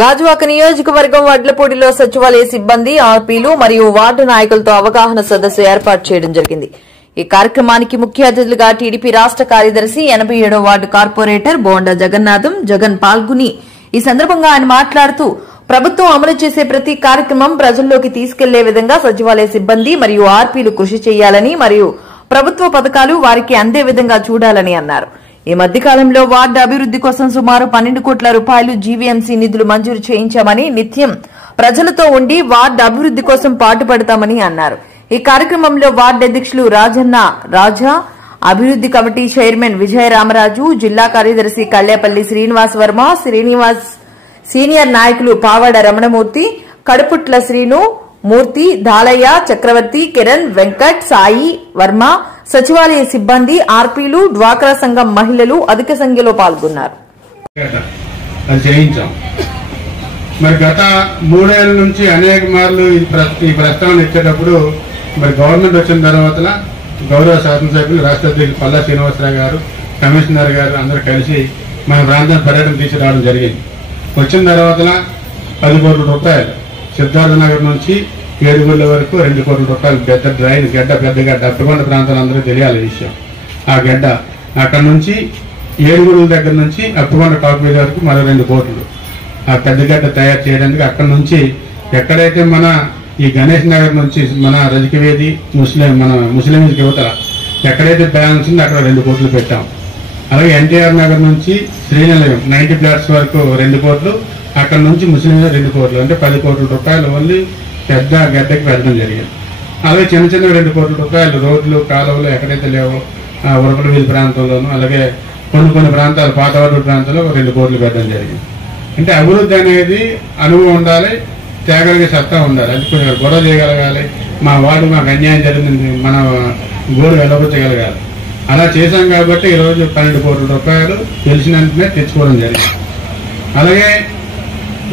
గాజువాక నియోజకవర్గం వడ్లపూడిలో సచివాలయ సిబ్బంది ఆర్పీలు మరియు వార్డు నాయకులతో అవగాహన సదస్సు ఏర్పాటు చేయడం జరిగింది. ఈ కార్యక్రమానికి ముఖ్య అతిథులుగా టీడీపీ రాష్ట్ర కార్యదర్శి 87వ వార్డు కార్పొరేటర్ బోండా జగన్ పాల్గొని ఈ సందర్భంగా ఆయన మాట్లాడుతూ ప్రభుత్వం అమలు చేసే ప్రతి కార్యక్రమం ప్రజల్లోకి తీసుకెళ్లే విధంగా సచివాలయ సిబ్బంది మరియు ఆర్పీలు కృషి చేయాలని మరియు ప్రభుత్వ పథకాలు వారికి అందే విధంగా చూడాలని అన్నారు. ఈ మధ్యకాలంలో వార్డు అభివృద్ది కోసం సుమారు 12 కోట్ల రూపాయలు జీవీఎంసీ నిధులు మంజూరు చేయించామని, నిత్యం ప్రజలతో ఉండి వార్డు అభివృద్ది కోసం పాటుపడతామని అన్నారు. ఈ కార్యక్రమంలో వార్డు అధ్యక్షులు రాజన్న రాజా, అభివృద్ది కమిటీ చైర్మన్ విజయరామరాజు, జిల్లా కార్యదర్శి కళ్లేపల్లి శ్రీనివాస్ వర్మ, సీనియర్ నాయకులు పావాడ రమణమూర్తి, కడుపుట్ల శ్రీను మూర్తి, దాలయ్య, చక్రవర్తి, కిరణ్, వెంకట్, సాయి వర్మ, సచివాలయ సిబ్బంది, ఆర్పీలు, డ్వాక్రా సంఘం మహిళలు అధిక సంఖ్యలో పాల్గొన్నారు. మరి గత 3 ఏళ్ల నుంచి అనేక మార్లు ఈ ప్రస్తావన ఇచ్చేటప్పుడు మరి గవర్నమెంట్ వచ్చిన తర్వాత గౌరవ శాసనసభ్యులు రాష్ట్ర అధ్యక్షులు పల్లా శ్రీనివాసరావు గారు, కమిషనర్ గారు అందరూ కలిసి మన ప్రాంతాన్ని పర్యటన తీసుకురావడం జరిగింది. వచ్చిన తర్వాత 10 కోట్ల రూపాయలు సిద్ధార్థ నగర్ నుంచి ఏడుగుళ్ళ వరకు 2 కోట్ల రూపాయలు పెద్ద డ్రైన్ గడ్డ, పెద్ద గడ్డ అప్పకొండ ప్రాంతాలు అందరూ తెలియాలి ఈ విషయం. ఆ గడ్డ అక్కడ నుంచి ఏడుగుళ్ళ దగ్గర నుంచి అప్పకొండ కాపీ వరకు మరో 2 కోట్లు ఆ పెద్ద గడ్డ తయారు చేయడానికి అక్కడ నుంచి ఎక్కడైతే మన ఈ గణేష్ నగర్ నుంచి మన రజకవేది ముస్లింస్ యువతల ఎక్కడైతే బ్యాలెన్స్ ఉందో అక్కడ 2 కోట్లు పెట్టాం. అలాగే ఎన్టీఆర్ నగర్ నుంచి శ్రీనిలయం 90 ఫ్లాట్స్ వరకు 2 కోట్లు, అక్కడ నుంచి ముస్లిం 2 కోట్లు, అంటే 10 కోట్ల రూపాయలు ఓన్లీ పెద్ద గడ్డకి పెట్టడం జరిగింది. అలాగే చిన్న 2 కోట్ల రూపాయలు రోడ్లు, కాలువలు ఎక్కడైతే లేవో ఉరకల వీధి ప్రాంతంలోనూ, అలాగే కొన్ని ప్రాంతాలు పాతవాడు ప్రాంతాల్లో 2 కోట్లు పెట్టడం జరిగింది. అంటే అభివృద్ధి అనేది అనుభవం ఉండాలి, త్యాగానికి సత్తా ఉండాలి, అది కొంచెం గొడవ చేయగలగాలి, మా వార్డు మాకు అన్యాయం జరిగింది మన గోడు వెళ్ళబుచ్చగలగాలి. అలా చేశాం కాబట్టి ఈరోజు 12 కోట్ల రూపాయలు తెలిసిన వెంటనే తెచ్చుకోవడం జరిగింది. అలాగే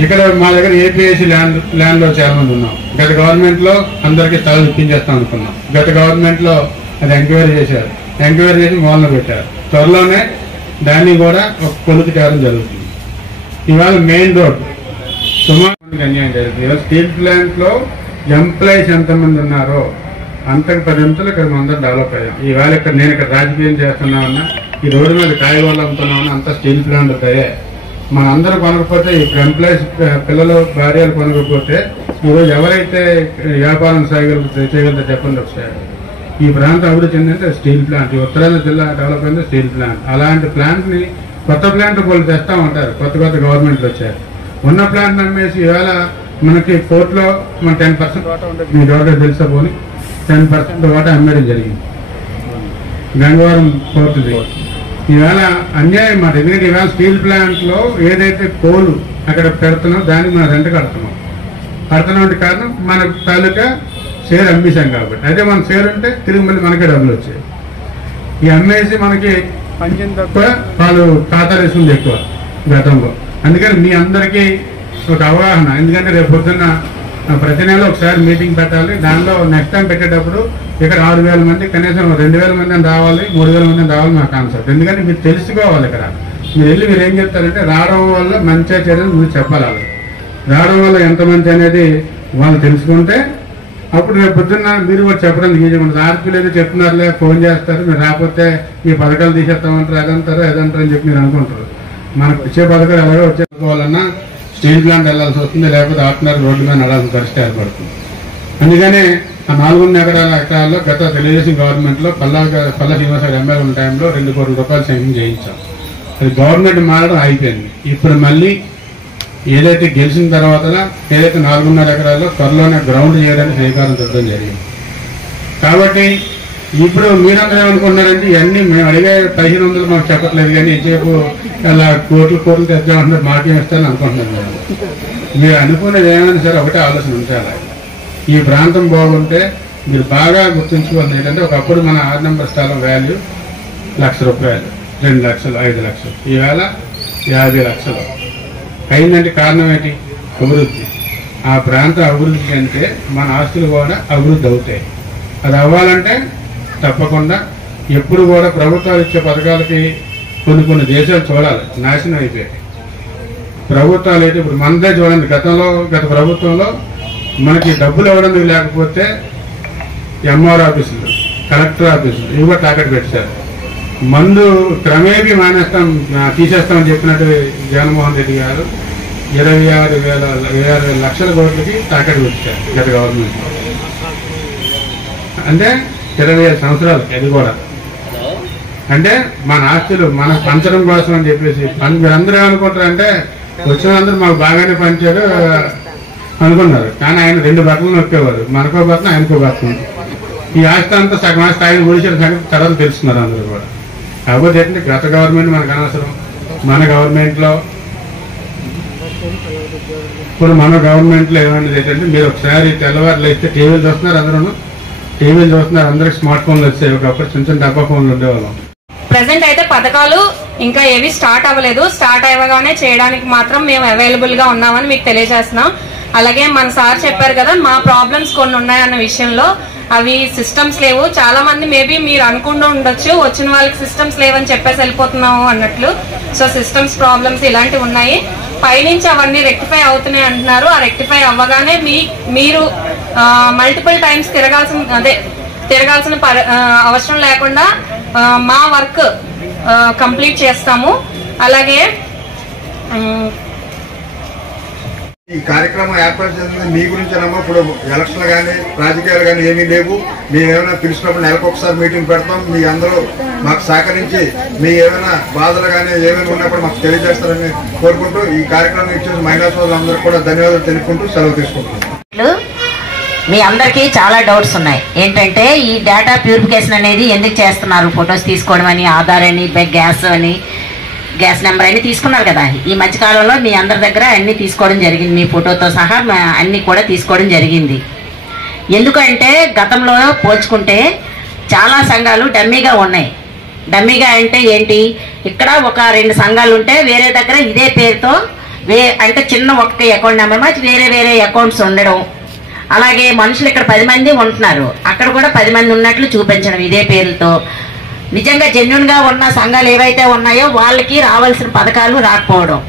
ఇక్కడ మా దగ్గర ఏపీఐసీ ల్యాండ్లో చాలా మంది ఉన్నాం. గత గవర్నమెంట్లో అందరికీ స్థలం ఇప్పించేస్తాం అనుకున్నాం. గత గవర్నమెంట్లో అది ఎంక్వైరీ చేశారు, ఎంక్వైరీ చేసి మూలన పెట్టారు. త్వరలోనే దాన్ని కూడా ఒక కొలుకు తేవడం జరుగుతుంది. ఇవాళ మెయిన్ రోడ్ సుమారు అన్యాయం జరుగుతుంది. ఇవాళ స్టీల్ ప్లాంట్ లో ఎంప్లాయీస్ ఎంతమంది ఉన్నారో అంతకు 10 అంతలు ఇక్కడ అందరూ డెవలప్ అయ్యాం. ఈవేళ ఇక్కడ నేను ఇక్కడ రాజకీయం చేస్తున్నామన్నా, ఈ రోడ్డు మీద కాయగూరలు అమ్ముతున్నామన్నా అంతా స్టీల్ ప్లాంట్ అవుతాయే. మన అందరూ కొనకపోతే ఇప్పుడు ఎంప్లాయీస్ పిల్లలు భార్యలు కొనకపోతే ఈరోజు ఎవరైతే వ్యాపారం చేయగలుగుతారో చెప్పండి ఒకసారి. ఈ ప్రాంతం అభివృద్ధి చెందిందంటే స్టీల్ ప్లాంట్, ఉత్తరాంధ్ర జిల్లా డెవలప్ అయింది స్టీల్ ప్లాంట్. అలాంటి ప్లాంట్ ని కొత్త ప్లాంట్ వాళ్ళు తెస్తా ఉంటారు, కొత్త గవర్నమెంట్లు వచ్చారు. ఉన్న ప్లాంట్ అమ్మేసి ఈవేళ మనకి కోర్టులో మన 10% వాటా ఉంటుంది, మీ డోటర్ తెలుసా పోని 10% వాటా అమ్మేయడం జరిగింది గంగవరం కోర్టుది. ఈవేళ అన్యాయం మాట. ఎందుకంటే ఈవేళ స్టీల్ ప్లాంట్ లో ఏదైతే కోలు అక్కడ పెడుతున్నాం దానికి మనం రెంట్ కడుతున్నాం కారణం మన తాలూకా షేర్ అమ్మేశాం కాబట్టి. అయితే మన షేర్ ఉంటే తిరిగి మళ్ళీ మనకే డబ్బులు వచ్చాయి. ఈ అమ్మేసి మనకి పంచిన తప్ప వాళ్ళు ఖాతాలు వేసుకుంది ఎక్కువ గతంలో. అందుకని మీ అందరికీ ఒక అవగాహన, ఎందుకంటే రేపు పొద్దున్న ప్రతి నెల ఒకసారి మీటింగ్ పెట్టాలి. దానిలో నెక్స్ట్ టైం పెట్టేటప్పుడు ఇక్కడ 6,000 మంది కనీసం 2,000 మంది రావాలి, 3,000 మంది రావాలి మా కాన్సెప్ట్. ఎందుకంటే మీరు తెలుసుకోవాలి. ఇక్కడ మీరు ఏం చెప్తారంటే రావడం వల్ల మంచిగా చర్యలు మీరు చెప్పాలి. రావడం వల్ల ఎంత మంచి అనేది వాళ్ళు తెలుసుకుంటే అప్పుడు రేపు పొద్దున్న మీరు కూడా చెప్పడం ఈజీగా ఉంటుంది. ఆర్పీలు ఏదో చెప్తున్నారులే, ఫోన్ చేస్తారు, మీరు రాకపోతే మీ పథకాలు తీసేస్తామంటారు, అదంటారు అని చెప్పి మీరు అనుకుంటారు. మనకు వచ్చే పథకాలు ఎలాగో వచ్చేవాళ్ళన్నా స్టీల్ ప్లాంట్ వెళ్లాల్సి వస్తుంది, లేకపోతే ఆర్డినరీ రోడ్డు మీద నడాల్సిన పరిస్థితి ఏర్పడుతుంది. అందుకనే ఆ 4 ఎకరాల్లో గత తెలుగుదేశం గవర్నమెంట్ లో పల్లా శ్రీనివాసరావు ఎమ్మెల్యే ఉన్న టైంలో 2 కోట్ల రూపాయలు శాంక్షన్ చేయించాం. అది గవర్నమెంట్ మారడం అయిపోయింది. ఇప్పుడు మళ్ళీ ఏదైతే గెలిచిన తర్వాత ఏదైతే 4.5 ఎకరాల్లో త్వరలోనే గ్రౌండ్ చేయడానికి శ్రీకారం చుట్టడం జరిగింది. కాబట్టి ఇప్పుడు మీరందరూ ఏమనుకుంటున్నారంటే ఇవన్నీ మేము అడిగే 1500 మాకు చెప్పట్లేదు, కానీ ఎంతసేపు అలా కోట్లు తెచ్చామంటారు, మాకేం ఇస్తారని అనుకుంటున్నారు. మీరు అనుకునేది ఏమైనా సరే ఒకటే ఆలోచన ఉంచాలి. ఈ ప్రాంతం బాగుంటే మీరు బాగా గుర్తుంచుకోవాలి ఏంటంటే ఒకప్పుడు మన 6 నెంబర్ స్థలం వాల్యూ ₹1,00,000, 2 లక్షలు, 5 లక్షలు, ఈవేళ 50 లక్షలు అయిందంటే కారణం ఏంటి? అభివృద్ధి. ఆ ప్రాంత అభివృద్ధి అంటే మన ఆస్తులు కూడా అభివృద్ధి అవుతాయి. అది అవ్వాలంటే తప్పకుండా ఎప్పుడు కూడా ప్రభుత్వాలు ఇచ్చే పథకాలకి కొన్ని దేశాలు చూడాలి నాశనం అయిపోయాయి. ప్రభుత్వాలు అయితే ఇప్పుడు మనదే చూడండి, గత ప్రభుత్వంలో మనకి డబ్బులు ఇవ్వడానికి లేకపోతే ఎంఆర్ ఆఫీసులు, కలెక్టర్ ఆఫీసులు ఇవి కూడా తాకట్టు పెట్టారు. మందు క్రమేపీ తీసేస్తామని చెప్పినట్టు జగన్మోహన్ రెడ్డి గారు 26 లక్షల కోట్లకి తాకట్టు పెట్టారు గత గవర్నమెంట్. అంటే 25 సంవత్సరాలు అది కూడా. అంటే మన ఆస్తులు మన పంచడం కోసం అని చెప్పేసి మీరందరూ ఏమనుకుంటారంటే వచ్చినందరూ మాకు బాగానే పంచారు అనుకున్నారు. కానీ ఆయన 2 బట్టలు నొక్కేవారు, మనకో బట్టలు ఆయనకో బట్టలు. ఈ ఆస్తి అంతా సగం ఆస్తి ఆయన గురించిన సంగతి తర్వాత తెలుస్తున్నారు అందరూ కూడా. కాకపోతే ఏంటంటే గత గవర్నమెంట్ మనకు అనవసరం. మన గవర్నమెంట్లో ఇప్పుడు మన గవర్నమెంట్లో ఏమైనా ఏంటంటే మీరు ఒకసారి తెల్లవారులు అయితే టీవీలు చూస్తున్నారు, అందరికి స్మార్ట్ ఫోన్లు వచ్చాయి. ఒకప్పుడు చిన్న డబ్బా ఫోన్లు ఉండేవాళ్ళం. ప్రెసెంట్ అయితే పథకాలు ఇంకా ఏవి స్టార్ట్ అవ్వలేదు. స్టార్ట్ అవ్వగానే చేయడానికి మాత్రం మేము అవైలబుల్ గా ఉన్నామని మీకు తెలియజేస్తున్నాం. అలాగే మన సార్ చెప్పారు కదా, మా ప్రాబ్లమ్స్ కొన్ని ఉన్నాయన్న విషయంలో అవి సిస్టమ్స్ లేవు. చాలా మంది మేబీ మీరు అనుకుంటూ ఉండొచ్చు వచ్చిన వాళ్ళకి సిస్టమ్స్ లేవని చెప్పేసి వెళ్ళిపోతున్నాము అన్నట్లు. సో సిస్టమ్స్ ప్రాబ్లమ్స్ ఇలాంటివి ఉన్నాయి. పైనుంచి అవన్నీ రెక్టిఫై అవుతున్నాయి అంటున్నారు. ఆ రెక్టిఫై అవ్వగానే మీరు మల్టిపుల్ టైమ్స్ తిరగాల్సిన అవసరం లేకుండా మా వర్క్ కంప్లీట్ చేస్తాము. అలాగే ఈ కార్యక్రమం ఏర్పాటు చేసింది మీ గురించేనమ్మా. ఇప్పుడు ఎలక్షన్లు కానీ రాజకీయాలు కానీ ఏమీ లేవు. మేము ఏమైనా పిలిచినప్పుడు నెలకు ఒకసారి మీటింగ్ పెడతాం. మీ అందరూ మాకు సహకరించి మీ ఏమైనా బాధలు కానీ ఏమైనా ఉన్నప్పుడు మాకు తెలియజేస్తారని కోరుకుంటూ ఈ కార్యక్రమం ఇచ్చేసి మహిళా సోదరులందరూ కూడా ధన్యవాదాలు తెలుపుకుంటూ సెలవు తీసుకుంటున్నాం. మీ అందరికీ చాలా డౌట్స్ ఉన్నాయి. ఏంటంటే ఈ డేటా ప్యూరిఫికేషన్ అనేది ఎందుకు చేస్తున్నారు? ఫొటోస్ తీసుకోవడం అని, ఆధార్ అని, గ్యాస్ నెంబర్ అన్ని తీసుకున్నారు కదా. ఈ మధ్యకాలంలో మీ అందరి దగ్గర అన్ని తీసుకోవడం జరిగింది, మీ ఫోటోతో సహా అన్ని కూడా తీసుకోవడం జరిగింది. ఎందుకంటే గతంలో పోల్చుకుంటే చాలా సంఘాలు డమ్మీగా ఉన్నాయి. డమ్మీగా అంటే ఏంటి? ఇక్కడ ఒక 2 సంఘాలు ఉంటే వేరే దగ్గర ఇదే పేరుతో అంటే చిన్న ఒక్క అకౌంట్ నెంబర్ మధ్య వేరే అకౌంట్స్ ఉండడం. అలాగే మనుషులు ఇక్కడ 10 మంది ఉంటున్నారు, అక్కడ కూడా 10 మంది ఉన్నట్లు చూపించడం ఇదే పేర్లతో. నిజంగా జెన్యున్ గా ఉన్న సంఘాలు ఏవైతే ఉన్నాయో వాళ్ళకి రావాల్సిన పథకాలు రాకపోవడం,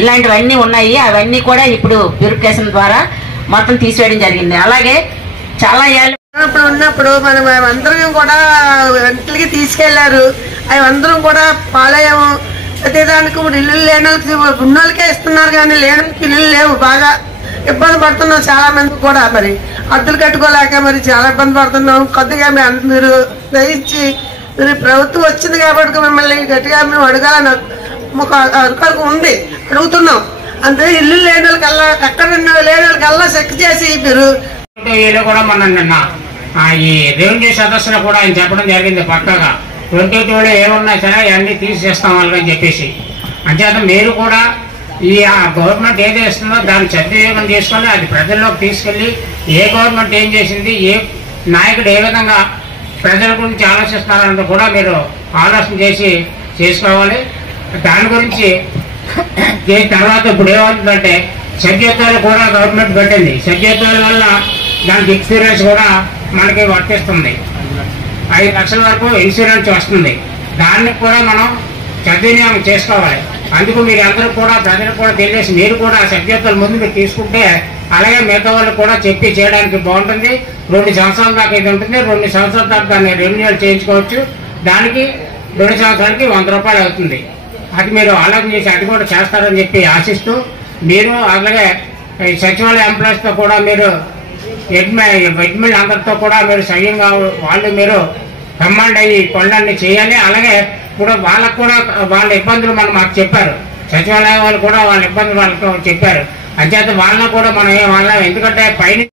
ఇలాంటివన్నీ ఉన్నాయి. అవన్నీ కూడా ఇప్పుడు ప్యూరిఫికేషన్ ద్వారా మొత్తం తీసివేయడం జరిగింది. అలాగే చాలా ఏళ్ళు ఉన్నప్పుడు మనం అందరం కూడా ఇంటికి తీసుకెళ్లారు. అవి అందరం కూడా పాలయ్యాము. ప్రతిదానికి ఇల్లు లేని వాళ్ళకి ఉన్నోళ్ళకే ఇస్తున్నారు కానీ లేని ఇల్లు లేవు. బాగా ఇబ్బంది పడుతున్నాం చాలా మంది కూడా. మరి అద్దెలు కట్టుకోలేక మరి చాలా ఇబ్బంది పడుతున్నాం. కొద్దిగా మీరు దయించి మీరు ప్రభుత్వం వచ్చింది కాబట్టి మిమ్మల్ని గట్టిగా మేము అడగాలని ఒక అధికారం ఉంది, అడుగుతున్నాం. అంతే ఇల్లు లేని వాళ్ళకల్లా ఎక్కడ లేని వాళ్ళకల్లా చెక్ చేసి మీరు కూడా మన ఈ రెవెన్యూ సదస్సులో కూడా ఆయన చెప్పడం జరిగింది పక్కగా 22లో ఏమున్నా సరే అవన్నీ తీసేస్తాం వాళ్ళని చెప్పేసి. అంచేత మీరు కూడా ఈ గవర్నమెంట్ ఏది ఇస్తుందో దాన్ని సద్వినియోగం చేసుకొని అది ప్రజల్లోకి తీసుకెళ్లి ఏ గవర్నమెంట్ ఏం చేసింది, ఏ నాయకుడు ఏ విధంగా ప్రజల గురించి ఆలోచిస్తున్నారన్నది కూడా మీరు ఆలోచన చేసుకోవాలి. దాని గురించి తర్వాత ఇప్పుడు ఏమవుతుందంటే సభ్యత్వాలు కూడా గవర్నమెంట్ పెట్టింది. సభ్యత్వాల వల్ల దానికి ఎక్స్పీరియన్స్ కూడా మనకి వర్తిస్తుంది. 5 లక్షల వరకు ఇన్సూరెన్స్ వస్తుంది. దాన్ని కూడా మనం సద్వినియోగం చేసుకోవాలి. అందుకు మీరు అందరూ కూడా ప్రజలకు కూడా తెలియజేసి మీరు కూడా సభ్యత్వాల ముందు మీరు తీసుకుంటే అలాగే మిగతా వాళ్ళు కూడా చెప్పి చేయడానికి బాగుంటుంది. 2 సంవత్సరాల దాకా ఇది ఉంటుంది. 2 సంవత్సరాల దాకా దాన్ని రెన్యూవల్ చేయించుకోవచ్చు. దానికి 2 సంవత్సరాలకి 100 రూపాయలు అవుతుంది. అది మీరు ఆలోచన చేసి అది కూడా చేస్తారని చెప్పి ఆశిస్తూ మీరు అలాగే సచివాలయ ఎంప్లాయీస్తో కూడా మీరు అడ్మిన్ అందరితో కూడా మీరు సవ్యంగా మీరు కమాండ్ అయ్యి పనులన్నీ చేయాలి. అలాగే కూడా వాళ్ళకు కూడా వాళ్ళ ఇబ్బందులు మాకు చెప్పారు. సచివాలయం వాళ్ళు కూడా వాళ్ళ ఇబ్బందులు వాళ్ళతో చెప్పారు. అంచేత వాళ్ళని కూడా మనం ఎందుకంటే పైన